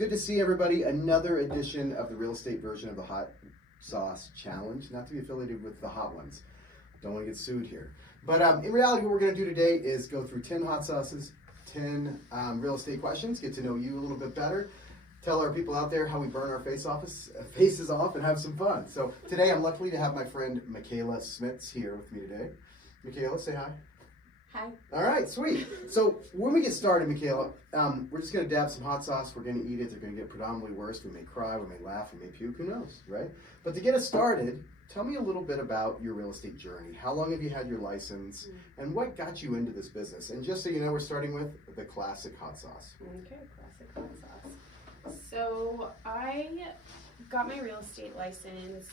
Good to see everybody. Another edition of the real estate version of the Hot Sauce Challenge. Not to be affiliated with the Hot Ones. Don't want to get sued here. But in reality, what we're going to do today is go through 10 hot sauces, 10 real estate questions, get to know you a little bit better, tell our people out there how we burn our faces off and have some fun. So today I'm lucky to have my friend Michaela Schmitz here with me today. Michaela, say hi. Hi. All right, sweet. So when we get started, Michaela, we're just going to dab some hot sauce. We're going to eat it. They're going to get predominantly worse. We may cry, we may laugh, we may puke. Who knows, right? But to get us started, tell me a little bit about your real estate journey. How long have you had your license, and what got you into this business? And just so you know, we're starting with the classic hot sauce. Okay, classic hot sauce. So I got my real estate license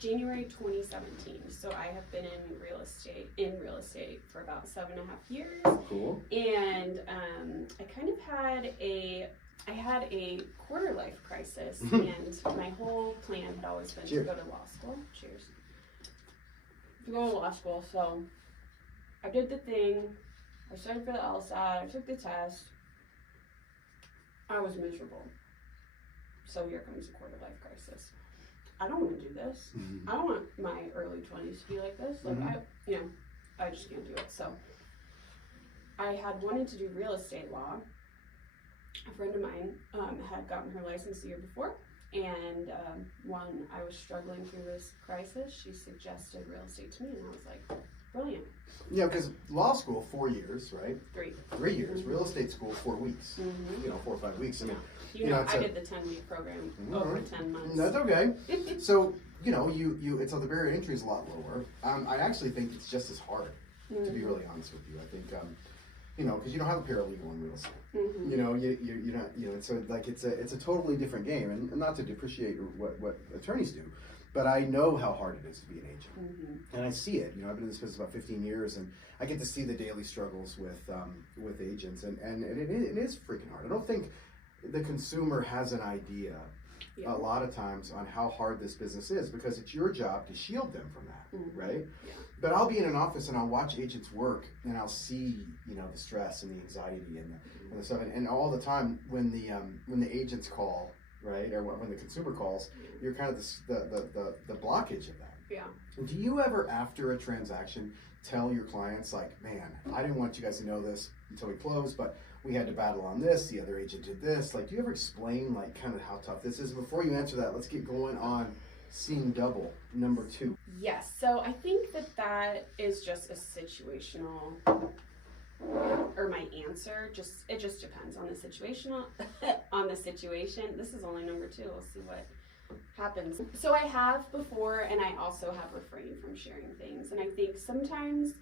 January 2017. So I have been in real estate for about 7.5 years. Cool. And I kind of had a quarter life crisis, and my whole plan had always been to go to law school. Cheers. To go to law school. So I did the thing. I studied for the LSAT. I took the test. I was miserable. So here comes the quarter life crisis. I don't want to do this. I don't want my early 20s to be like this. Like I just can't do it. So I had wanted to do real estate law. A friend of mine had gotten her license the year before, and when I was struggling through this crisis, she suggested real estate to me, and I was like, brilliant. Yeah, because law school, 4 years, right? 3. 3 years. Real estate school, 4 weeks. 4 or 5 weeks. I mean, I did the 10-week program over 10 months. That's okay. So, it's the barrier to entry is a lot lower. I actually think it's just as hard, to be really honest with you. I think, because you don't have a paralegal in real estate. You're not, so like it's a totally different game, and not to depreciate what attorneys do, but I know how hard it is to be an agent, and I see it. I've been in this business about 15 years, and I get to see the daily struggles with agents, and it is freaking hard. I don't think the consumer has an idea a lot of times on how hard this business is, because it's your job to shield them from that, right? Yeah. But I'll be in an office and I'll watch agents work, and I'll see the stress and the anxiety and the stuff, and all the time when the agents call, right, or when the consumer calls, you're kind of the blockage of that. Yeah. Do you ever, after a transaction, tell your clients, like, man, I didn't want you guys to know this until we closed, but we had to battle on this, the other agent did this. Like, do you ever explain, like, kind of how tough this is? Before you answer that, let's get going on seeing double, number 2. Yes, so I think that is just a situational, or my answer, it just depends on the situational, on the situation. This is only number 2, we'll see what happens. So I have before, and I also have refrained from sharing things, and I think sometimes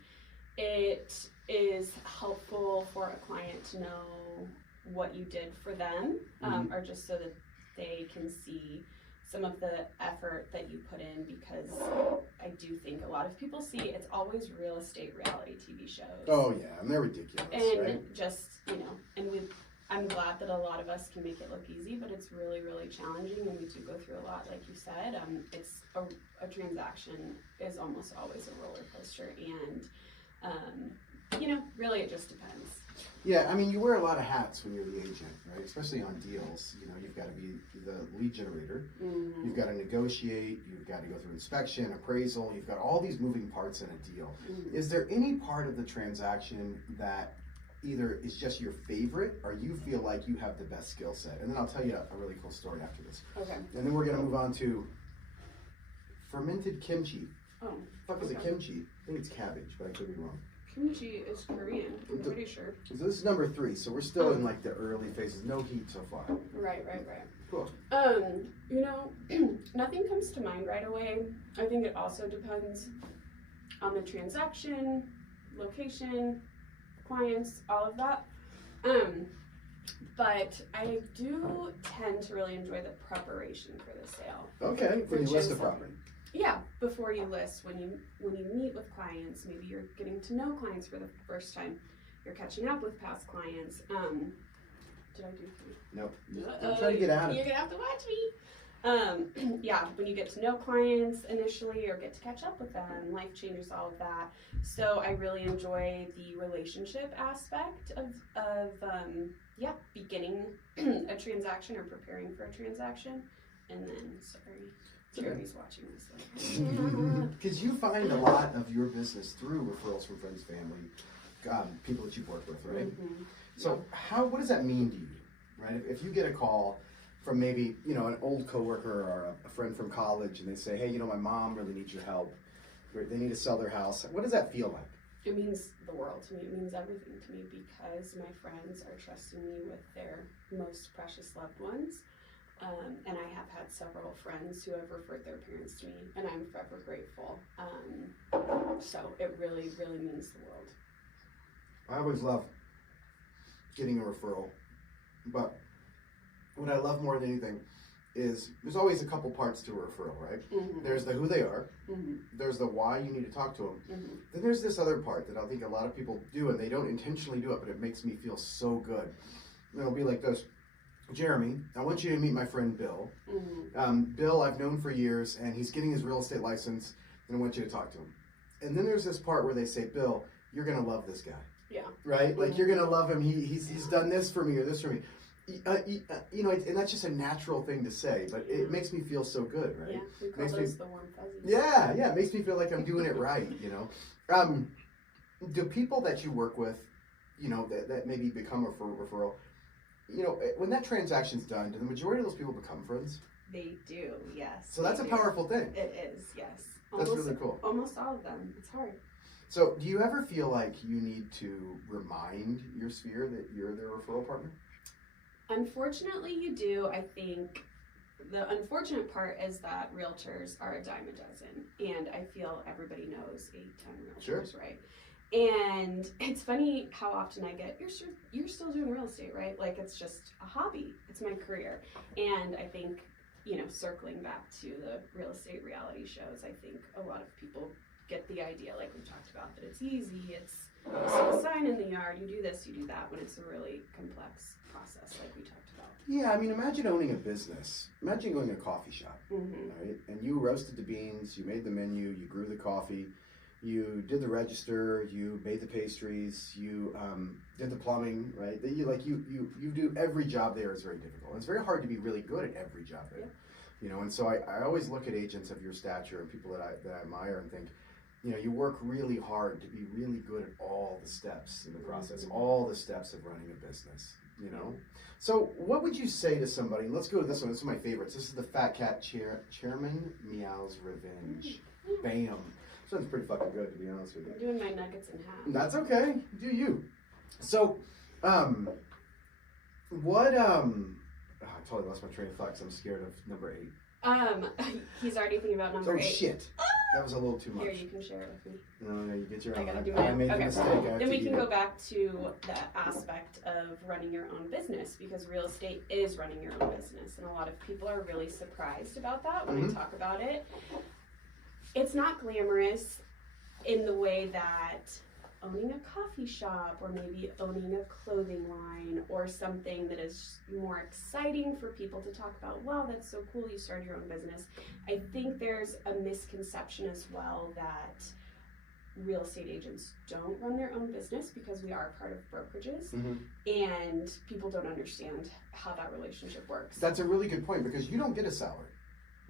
it is helpful for a client to know what you did for them, or just so that they can see some of the effort that you put in, because I do think a lot of people see it's always real estate reality TV shows. Oh yeah, and they're ridiculous, and right? Just, I'm glad that a lot of us can make it look easy, but it's really, really challenging, and we do go through a lot, like you said. It's a transaction is almost always a roller coaster, and really it just depends. Yeah, I mean, you wear a lot of hats when you're the agent, right? Especially on deals. You've got to be the lead generator. You've got to negotiate. You've got to go through inspection, appraisal. You've got all these moving parts in a deal. Is there any part of the transaction that either is just your favorite, or you feel like you have the best skill set? And then I'll tell you a really cool story after this. Okay. And then we're going to move on to fermented kimchi. Oh. What the fuck is a kimchi? I think it's cabbage, but I could be wrong. Kimchi is Korean, I'm pretty sure. So this is number 3, so we're still in like the early phases. No heat so far. Right. Cool. Nothing comes to mind right away. I think it also depends on the transaction, location, clients, all of that. But I do tend to really enjoy the preparation for the sale. Okay, when you list the property. Yeah, before you list, when you meet with clients, maybe you're getting to know clients for the first time, you're catching up with past clients. Did I do 3? Nope. I'm trying to get out of it. You're gonna have to watch me. Yeah, when you get to know clients initially or get to catch up with them, life changes, all of that. So I really enjoy the relationship aspect of beginning a transaction or preparing for a transaction. And then, sorry, Jerry's watching this one. Because you find a lot of your business through referrals from friends, family, people that you've worked with, right? Mm-hmm. So what does that mean to you, right? If you get a call from maybe, an old coworker or a friend from college and they say, hey, my mom really needs your help. They need to sell their house. What does that feel like? It means the world to me. It means everything to me because my friends are trusting me with their most precious loved ones. And I have had several friends who have referred their parents to me, and I'm forever grateful. So it really, really means the world. I always love getting a referral, but what I love more than anything is there's always a couple parts to a referral, right? Mm-hmm. There's the who they are, mm-hmm. there's the why you need to talk to them, mm-hmm. then there's this other part that I think a lot of people do, and they don't intentionally do it, but it makes me feel so good. And it'll be like this: Jeremy, I want you to meet my friend Bill. Mm-hmm. Bill I've known for years, and he's getting his real estate license, and I want you to talk to him. And then there's this part where they say, Bill, you're going to love this guy. Yeah. Right? Like, you're going to love him. He's done this for me or this for me. And that's just a natural thing to say, but it makes me feel so good, right? Yeah, we call those the warm fuzzies. Yeah, it makes me feel like I'm doing it right, Do people that you work with, that maybe become a referral, when that transaction's done, do the majority of those people become friends? They do, yes. So that's a powerful thing. It is, yes. That's really cool. Almost all of them. It's hard. So do you ever feel like you need to remind your sphere that you're their referral partner? Unfortunately, you do. I think the unfortunate part is that realtors are a dime a dozen, and I feel everybody knows 8-10 realtors, Sure. right? And it's funny how often I get, you're still doing real estate, right? Like, it's just a hobby. It's my career. And I think, circling back to the real estate reality shows, I think a lot of people get the idea, like we talked about, that it's easy. It's you see a sign in the yard, you do this, you do that, when it's a really complex process, like we talked about. Yeah, I mean, imagine owning a business. Imagine going to a coffee shop, Mm-hmm. right? And you roasted the beans, you made the menu, you grew the coffee, you did the register, you made the pastries, you did the plumbing, right? You do every job there is very difficult. And it's very hard to be really good at every job there. Yeah. And so I always look at agents of your stature and people that I admire and think, you work really hard to be really good at all the steps in the process, Mm-hmm. all the steps of running a business, So what would you say to somebody? Let's go to this one. This is my favorites. This is the Fat Cat Chairman Meow's Revenge. Bam. Sounds pretty fucking good, to be honest with you. I'm doing my nuggets in half. That's okay. Do you. So, I totally lost my train of thought because I'm scared of number 8. He's already thinking about number 8. Oh, shit. That was a little too much. Here, you can share it with me. No, you get your I own. gotta do I mine. made the Okay. mistake. Then we can go back to the aspect of running your own business, because real estate is running your own business, and a lot of people are really surprised about that when Mm-hmm. I talk about it. It's not glamorous in the way that owning a coffee shop or maybe owning a clothing line or something that is more exciting for people to talk about. Wow, that's so cool, you started your own business. I think there's a misconception as well that real estate agents don't run their own business because we are part of brokerages, Mm-hmm. and people don't understand how that relationship works. That's a really good point because you don't get a salary.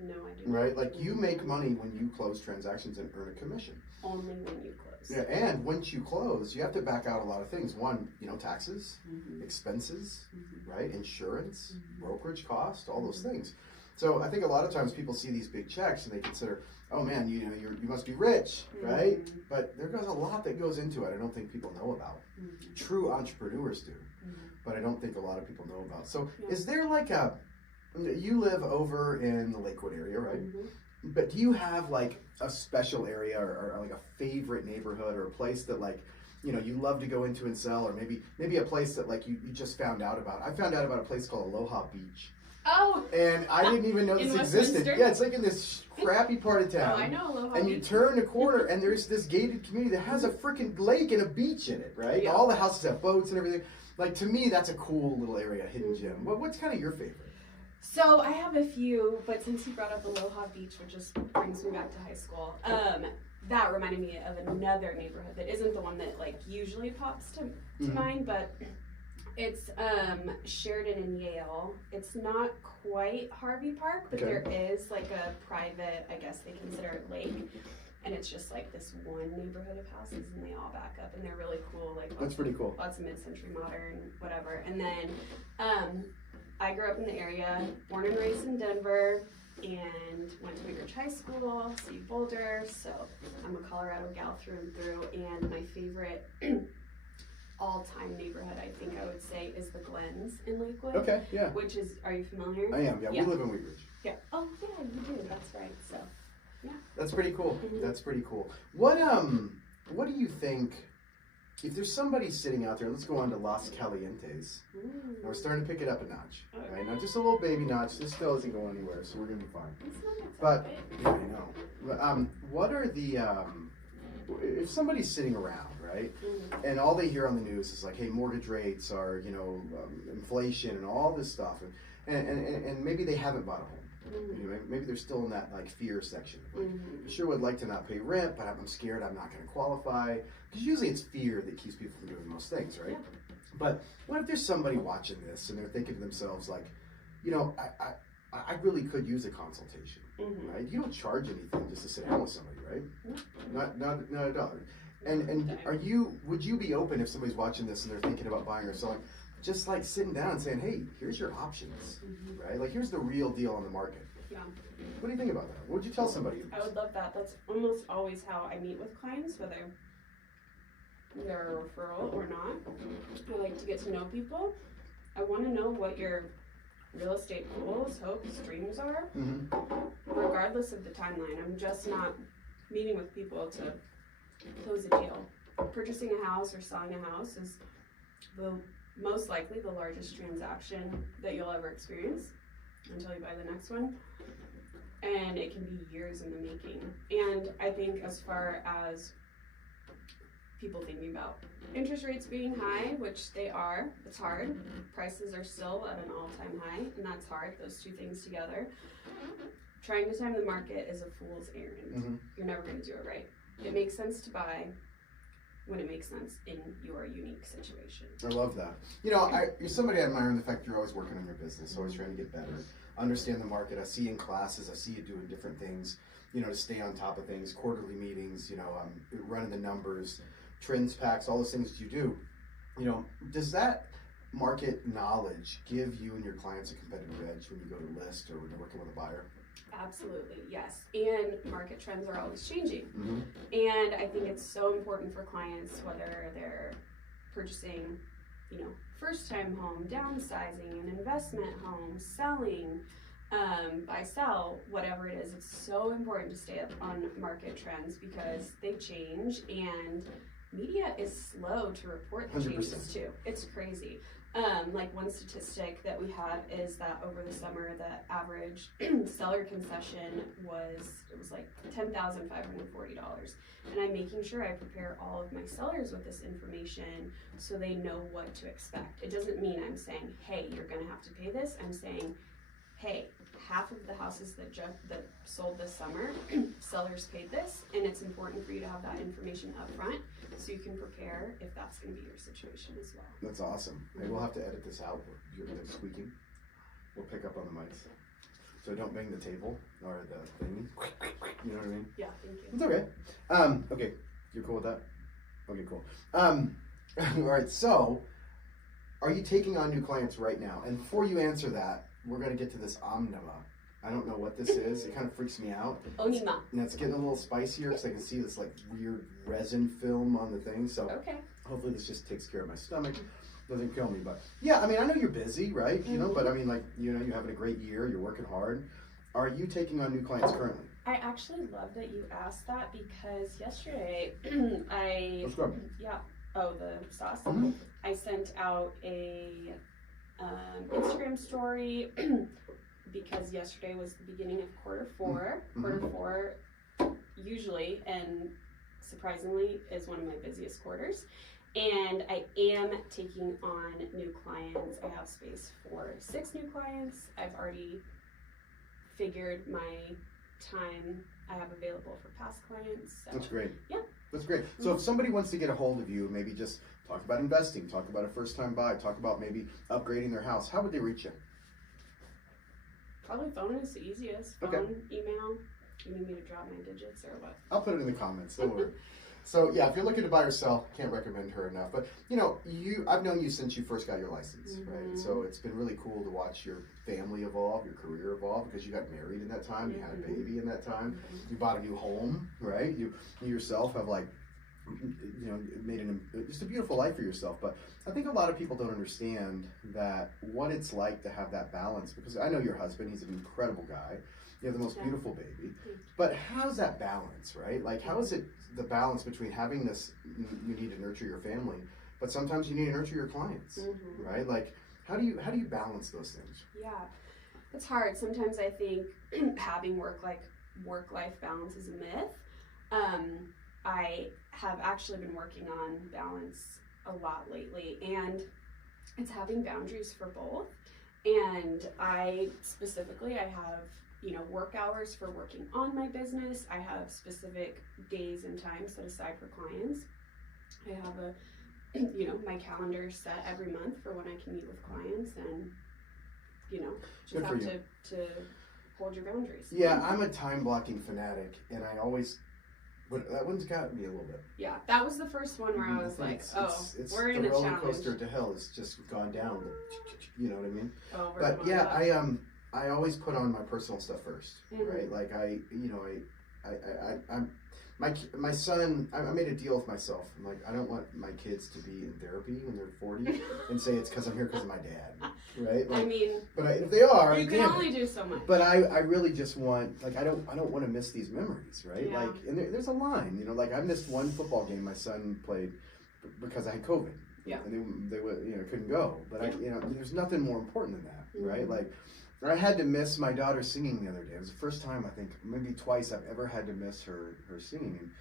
No, I do not. Right? Like, you make money when you close transactions and earn a commission. Only when you close. Yeah, and once you close, you have to back out a lot of things. One, taxes, Mm-hmm. expenses, Mm-hmm. right? Insurance, Mhm. brokerage cost, all those things. So I think a lot of times people see these big checks and they consider, oh man, you must be rich, right? Mhm. But there goes a lot that goes into it. I don't think people know about. Mm-hmm. True entrepreneurs do, Mhm. but I don't think a lot of people know about. So Yeah. is there like you live over in the Lakewood area, right? Mhm. But do you have like a special area or like a favorite neighborhood or a place that like, you love to go into and sell, or maybe a place that like you just found out about? I found out about a place called Aloha Beach. Oh! And I didn't even know In this existed. Westminster? Yeah, it's like in this crappy part of Oh, town. I know Aloha And you Beach. turn a corner and there's this gated community that has a freaking lake and a beach in it, right? Yeah. All the houses have boats and everything. Like, to me, that's a cool little area, a hidden Mhm. gem. What's kind of your favorite? So I have a few, but since you brought up Aloha Beach, which just brings me back to high school, that reminded me of another neighborhood that isn't the one that like usually pops to mind, but it's Sheridan and Yale. It's not quite Harvey Park, but there is like a private, I guess they consider it lake. And it's just like this one neighborhood of houses, and they all back up, and they're really cool. Like that's pretty cool. Lots of mid-century modern, whatever. And then I grew up in the area, born and raised in Denver, and went to Wheat Ridge High School, CU Boulder. So I'm a Colorado gal through and through. And my favorite all-time neighborhood, I think I would say, is the Glens in Lakewood. Okay, yeah. Which is, are you familiar? I am. Yeah, we live in Wheat Ridge. Yeah. Oh, yeah, you do. That's right. So. Yeah. That's pretty cool. That's pretty cool. What do you think, if there's somebody sitting out there, let's go on to Las Calientes. And we're starting to pick it up a notch. Okay. Right? Not just a little baby notch. This still isn't going anywhere, so we're gonna be fine. But yeah, I know. What are the if somebody's sitting around, right? And all they hear on the news is like, hey, mortgage rates are, inflation and all this stuff, and maybe they haven't bought a home. Maybe they're still in that like fear section. I sure would like to not pay rent, but I'm scared I'm not going to qualify. Because usually it's fear that keeps people from doing most things, right? Yeah. But what if there's somebody watching this and they're thinking to themselves like, I really could use a consultation, right? You don't charge anything just to sit down with somebody, right? Not a dollar. And would you be open if somebody's watching this and they're thinking about buying or selling? Just like sitting down and saying, hey, here's your options, right? Like, here's the real deal on the market. Yeah. What do you think about that? What would you tell somebody? I would love that. That's almost always how I meet with clients, whether they're a referral or not. I like to get to know people. I want to know what your real estate goals, hopes, dreams are, regardless of the timeline. I'm just not meeting with people to close a deal. Purchasing a house or selling a house is most likely the largest transaction that you'll ever experience until you buy the next one. And it can be years in the making. And I think as far as people thinking about interest rates being high, which they are, it's hard. Prices are still at an all-time high, and that's hard, those two things together. Trying to time the market is a fool's errand. You're never going to do it right. It makes sense to buy when it makes sense in your unique situation. I love that. You're somebody I admire in the fact you're always working on your business, always trying to get better, understand the market. I see you in classes, I see you doing different things, to stay on top of things, quarterly meetings, running the numbers, trends packs, all those things that you do. Does that market knowledge give you and your clients a competitive edge when you go to list or when you're working with a buyer? Absolutely, yes. And market trends are always changing. And I think it's so important for clients, whether they're purchasing, first-time home, downsizing, an investment home, selling, buy, sell, whatever it is. It's so important to stay up on market trends because they change, and media is slow to report the 100%. Changes too. It's crazy. Like one statistic that we have is that over the summer, the average seller concession was like $10,540. And I'm making sure I prepare all of my sellers with this information so they know what to expect. It doesn't mean I'm saying, hey, you're going to have to pay this. I'm saying, hey, half of the houses that sold this summer, sellers paid this, and it's important for you to have that information up front so you can prepare if that's going to be your situation as well. That's awesome. Maybe we'll have to edit this out. You hear the squeaking? We'll pick up on the mics. So don't bang the table or the thing. You know what I mean? Yeah, thank you. It's okay. Okay, you're cool with that? Okay, cool. All right, so are you taking on new clients right now? And before you answer that, we're going to get to this omnima. I don't know what this is. It kind of freaks me out. Onima. And it's getting a little spicier because I can see this like weird resin film on the thing. So hopefully this just takes care of my stomach. Doesn't kill me. But yeah, I mean, I know you're busy, right? But I mean, like, you're having a great year. You're working hard. Are you taking on new clients currently? I actually love that you asked that because yesterday the sauce. I sent out a Instagram story because yesterday was the beginning of quarter four. Quarter four usually and surprisingly is one of my busiest quarters. And I am taking on new clients. I have space for 6 new clients. I've already figured my time I have available for past clients. So. That's great. Yeah. That's great. So if somebody wants to get a hold of you, maybe just talk about investing, talk about a first-time buy, talk about maybe upgrading their house, how would they reach you? Probably phone is the easiest. Phone, okay. Email. You need me to drop my digits or what? I'll put it in the comments. Don't worry. So yeah, if you're looking to buy or sell, can't recommend her enough. But you know, I've known you since you first got your license, right? So it's been really cool to watch your family evolve, your career evolve, because you got married in that time, you had a baby in that time, you bought a new home, right? You yourself have like, you know, made just a beautiful life for yourself. But I think a lot of people don't understand that what it's like to have that balance, because I know your husband, he's an incredible guy. You have the most beautiful baby. But how's that balance, right? Like, how is it the balance between having this, you need to nurture your family, but sometimes you need to nurture your clients, right? Like, how do you balance those things? Yeah, it's hard. Sometimes I think having work-life balance is a myth. I have actually been working on balance a lot lately, and it's having boundaries for both. And I have, you know, work hours for working on my business. I have specific days and times set aside for clients. I have my calendar set every month for when I can meet with clients, and, you know, just have to hold your boundaries. Yeah, I'm a time blocking fanatic, and I always, but that one's got me a little bit. Yeah, that was the first one where I was like, we're in a challenge. The roller coaster to hell has just gone down. You know what I mean? Oh, but yeah, I always put on my personal stuff first, right? Like my son, I made a deal with myself. I'm like, I don't want my kids to be in therapy when they're 40 and say it's because I'm here because of my dad, right? Like, I mean, but if they are, you can only do so much. But I really just want, like, I don't want to miss these memories, right? Yeah. Like, and there's a line, you know, like I missed one football game my son played because I had COVID. Yeah. And they couldn't go. But there's nothing more important than that, right? Like, I had to miss my daughter singing the other day. It was the first time, I think, maybe twice I've ever had to miss her singing.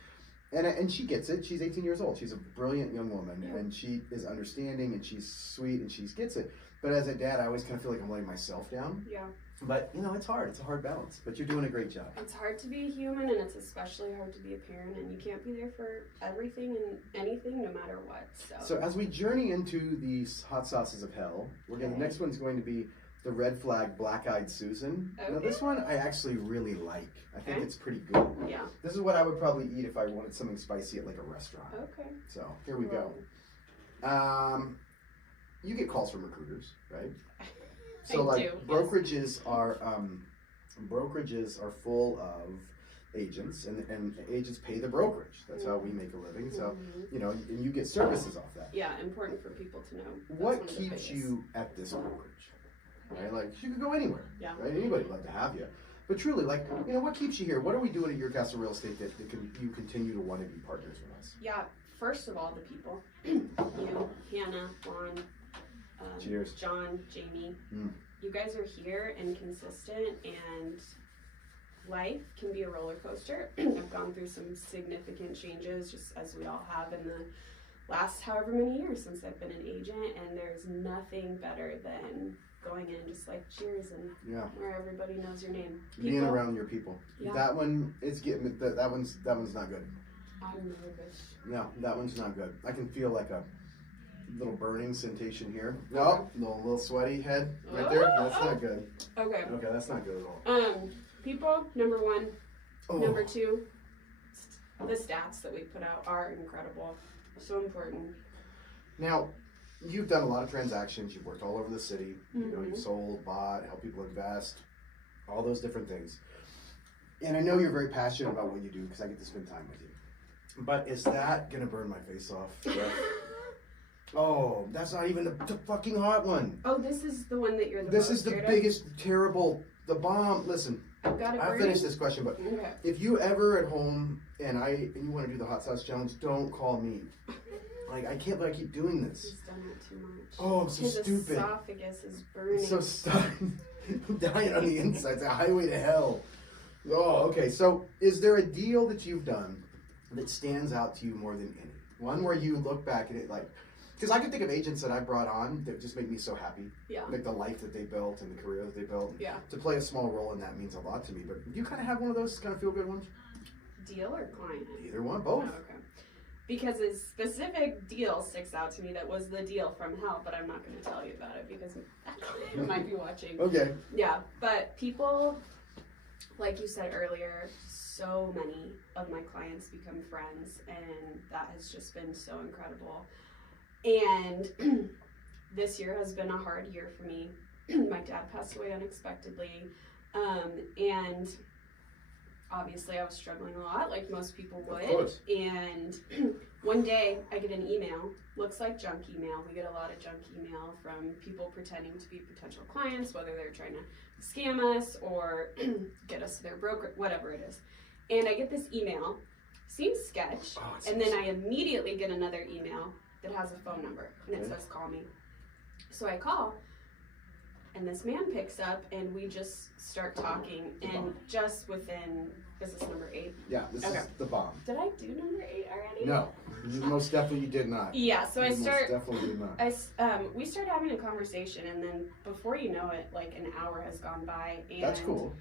And she gets it. She's 18 years old. She's a brilliant young woman, and she is understanding, and she's sweet, and she gets it. But as a dad, I always kind of feel like I'm letting myself down. Yeah. But, you know, it's hard. It's a hard balance. But you're doing a great job. It's hard to be a human, and it's especially hard to be a parent, and you can't be there for everything and anything, no matter what. So as we journey into these hot sauces of hell, the next one's going to be the red flag black-eyed Susan. Okay. Now this one I actually really like. I think it's pretty good. Yeah. This is what I would probably eat if I wanted something spicy at like a restaurant. Okay. So here we go. You get calls from recruiters, right? So brokerages are full of agents, and agents pay the brokerage. That's how we make a living. So and you get services off that. Yeah, important for people to know. What keeps you at this brokerage? Right, like you could go anywhere. Yeah. Right, anybody would love to have you, but truly, like, what keeps you here? What are we doing at Your Castle Real Estate that you continue to want to be partners with us? Yeah, first of all, the people. You, Hannah, Juan, cheers, John, Jamie. You guys are here and consistent, and life can be a roller coaster. I've gone through some significant changes, just as we all have in the last however many years since I've been an agent, and there's nothing better than going in just like cheers and where everybody knows your name. Being around your people. Yeah. That one is getting that one's not good. I'm nervous. No, that one's not good. I can feel like a little burning sensation here. No, little sweaty head right there. That's not good. Okay. Okay, that's not good at all. People, number one. Number two, the stats that we put out are incredible. So important. Now, you've done a lot of transactions. You've worked all over the city. You've sold, bought, helped people invest, all those different things. And I know you're very passionate about what you do because I get to spend time with you. But is that going to burn my face off? Oh, that's not even the fucking hot one. Oh, this is the one that you're the This is the biggest, terrible, the bomb. Listen, I'll finish this question, but if you ever at home and you want to do the hot sauce challenge, don't call me. Like, I can't believe I keep doing this. He's done it too much. Oh, I'm so stupid. His esophagus is burning. So stuck. I'm dying on the inside. It's a highway to hell. Oh, okay. So is there a deal that you've done that stands out to you more than any? One where you look back at it like, because I can think of agents that I brought on that just make me so happy. Yeah. Like the life that they built and the career that they built. Yeah. To play a small role in that means a lot to me. But you kind of have one of those kind of feel good ones? Deal or client? Either one, both. Oh, okay. Because a specific deal sticks out to me that was the deal from hell, but I'm not going to tell you about it because that client might be watching. Okay. Yeah, but people, like you said earlier, so many of my clients become friends, and that has just been so incredible. And this year has been a hard year for me. My dad passed away unexpectedly, and obviously I was struggling a lot, like most people would. Of course. And one day I get an email, looks like junk email. We get a lot of junk email from people pretending to be potential clients, whether they're trying to scam us or get us to their broker, whatever it is. And I get this email, seems sketch, and then I immediately get another email that has a phone number, and it says call me. So I call, and this man picks up, and we just start talking, and just within, is this number 8? Yeah, this is the bomb. Did I do number 8 already? No, most definitely you did not. Yeah, so Most definitely did not. we start having a conversation, and then before you know it, like an hour has gone by, and That's cool.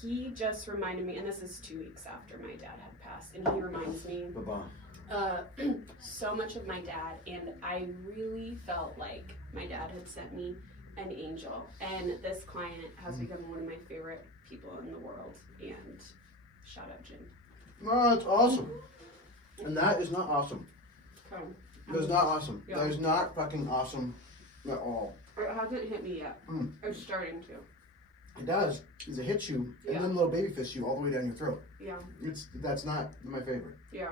he just reminded me, and this is 2 weeks after my dad had passed, and he reminds me The bomb. so much of my dad, and I really felt like my dad had sent me an angel, and this client has become one of my favorite people in the world, and shout out Jim. No, that's awesome. And that is not awesome. That's not awesome. Yeah. That is not fucking awesome at all. It hasn't hit me yet. It's starting to. It does, is it hits you, and Yeah. then little baby fists you all the way down your throat. Yeah. That's not my favorite. Yeah.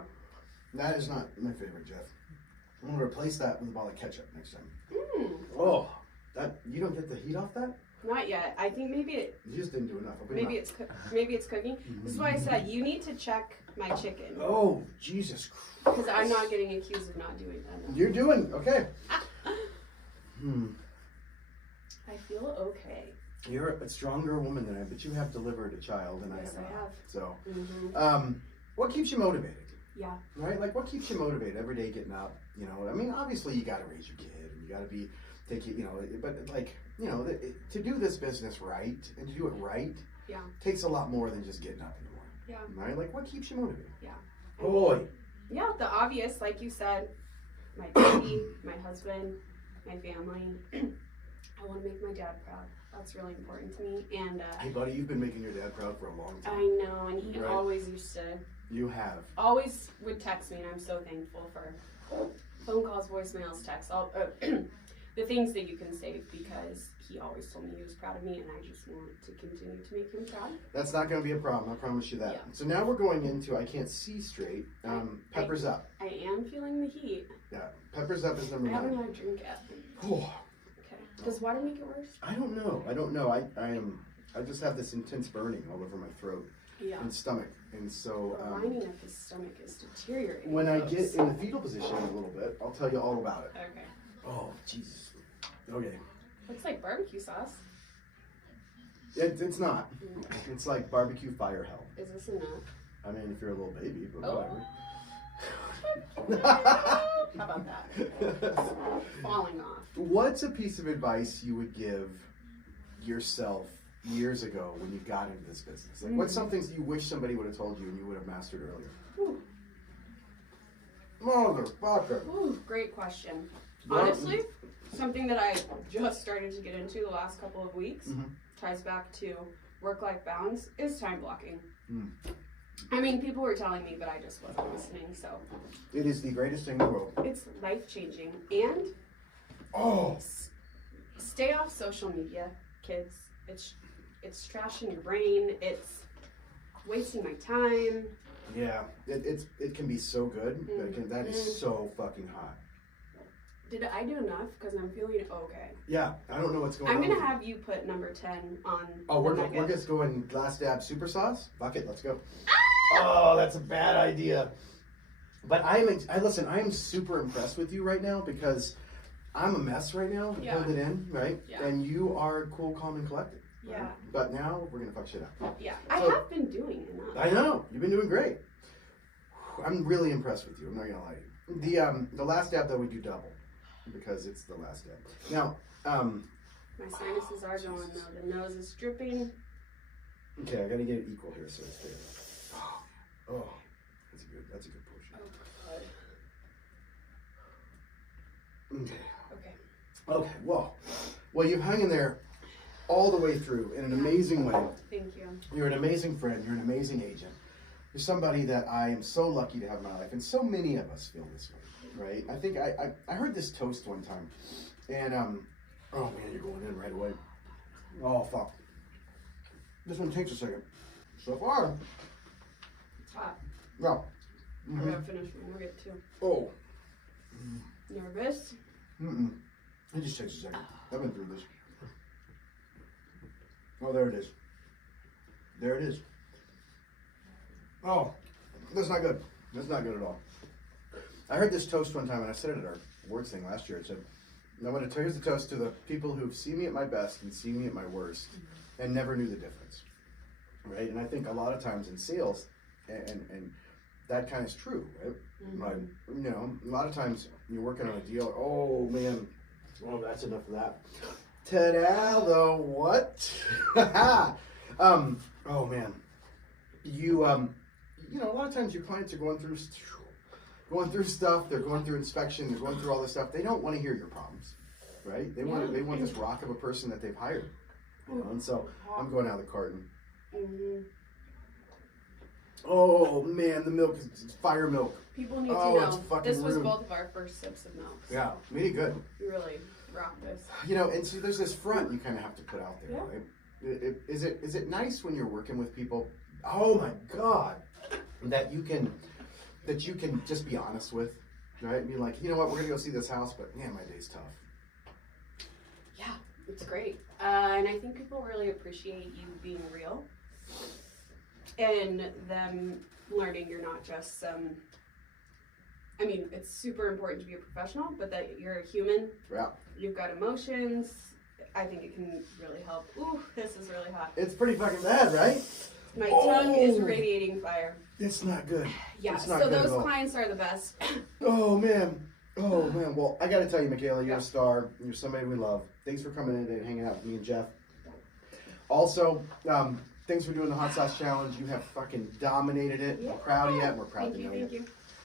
That is not my favorite, Jeff. I'm gonna replace that with a bottle of ketchup next time. Oh. That you don't get the heat off that? Not yet. I think maybe You just didn't do enough. maybe it's cooking. This is why I said you need to check my chicken, Oh, Jesus Christ. because I'm not getting accused of not doing that. You're doing, okay. I feel okay. You're a stronger woman than I, but you have delivered a child, and Yes, I have I not. have. So, what keeps you motivated? Yeah. Right? Like, what keeps you motivated every day getting up? You know, I mean, obviously you got to raise your kid, and you got to take it, you know, but like, you know, to do this business right and to do it right, takes a lot more than just getting up in the morning. Yeah. Right? Like, what keeps you motivated? Yeah. Boy. Yeah, the obvious, like you said, my baby, my husband, my family. I want to make my dad proud. That's really important to me. And Hey, buddy, you've been making your dad proud for a long time. I know, and he always used to. You have. Always would text me, and I'm so thankful for phone calls, voicemails, texts, all the things that you can save, because he always told me he was proud of me, and I just want to continue to make him proud. That's not going to be a problem. I promise you that. Yeah. So now we're going into I can't see straight. Peppers up. I am feeling the heat. Yeah. Peppers up is number 9. I haven't had a drink yet. Oh. Okay. Does water make it worse? I don't know. I just have this intense burning all over my throat and stomach, and so The lining of his stomach is deteriorating. when I get in the fetal position in a little bit, I'll tell you all about it. Okay. Oh, Jesus. Okay. Looks like barbecue sauce. It's not. It's like barbecue fire hell. Is this enough? I mean, if you're a little baby, but Oh. How about that? Falling off. What's a piece of advice you would give yourself years ago when you got into this business? Like, what's something that you wish somebody would have told you and you would have mastered earlier? Ooh. Motherfucker. Ooh, great question. Honestly, something that I just started to get into the last couple of weeks ties back to work-life balance is time blocking. I mean, people were telling me, but I just wasn't listening, so. It is the greatest thing in the world. It's life-changing. And stay off social media, kids. It's trashing your brain. It's wasting my time. Yeah, it can be so good. That is so fucking hot. Did I do enough? Because I'm feeling okay. Yeah, I don't know what's going on. I'm going to have you put number 10 on we're just going last dab super sauce? Fuck it, let's go. Oh, that's a bad idea. But I am super impressed with you right now because I'm a mess right now. Yeah. Hold it in, right? Yeah. And you are cool, calm, and collected. Right? Yeah. But now we're going to fuck shit up. Yeah. So, I have been doing enough. I know. You've been doing great. I'm really impressed with you. I'm not going to lie to you. The last dab though we do double because it's the last dab. Now, my sinuses are going though. The nose is dripping. Okay, I gotta get it equal here so it's fair. Oh, that's a good portion. Oh God. Okay, well, you hung in there all the way through in an amazing way. Thank you. You're an amazing friend. You're an amazing agent. You're somebody that I am so lucky to have in my life, and so many of us feel this way, right? I think I heard this toast one time, and oh man, you're going in right away. Oh fuck. This one takes a second. So far. It's hot. Well. I gotta finish my nugget too. Oh. Nervous? It just takes a second. I've been through this. Oh, there it is. There it is. Oh, that's not good. That's not good at all. I heard this toast one time, and I said it at our awards thing last year. I said, here's the toast to the people who've seen me at my best and seen me at my worst and never knew the difference. Right? And I think a lot of times in sales, and that kind of is true, right? Like, you know, a lot of times you're working on a deal, oh man, oh, that's enough of that. Ta-da, though, what? Oh man, you know, a lot of times your clients are going through stuff, they're going through inspection, they're going through all this stuff. They don't want to hear your problems, right? They want this rock of a person that they've hired. You know? And so I'm going out of the carton. Oh man, the milk is fire milk. People need to know it's fucking this was rude. both of our first sips of milk. So Yeah, we did good. you really rocked this. You know, and so there's this front you kind of have to put out there, Yeah. right? Is it nice when you're working with people? Oh my God, that you can just be honest with, right? And be like, you know what, we're gonna go see this house, but man, my day's tough. Yeah, it's great, and I think people really appreciate you being real, and them learning you're not just some. I mean, it's super important to be a professional, but that you're a human. Yeah. You've got emotions. I think it can really help. Ooh, this is really hot. It's pretty fucking bad, right? My tongue is radiating fire. It's not good. Yeah, it's not so good those at all. clients are the best. Oh man. Well, I gotta tell you, Michaela, you're a star. You're somebody we love. Thanks for coming in today and hanging out with me and Jeff. Also, thanks for doing the hot sauce challenge. You have fucking dominated it. Yeah. We're proud of you, and we're proud Thank to you, know you. thank you.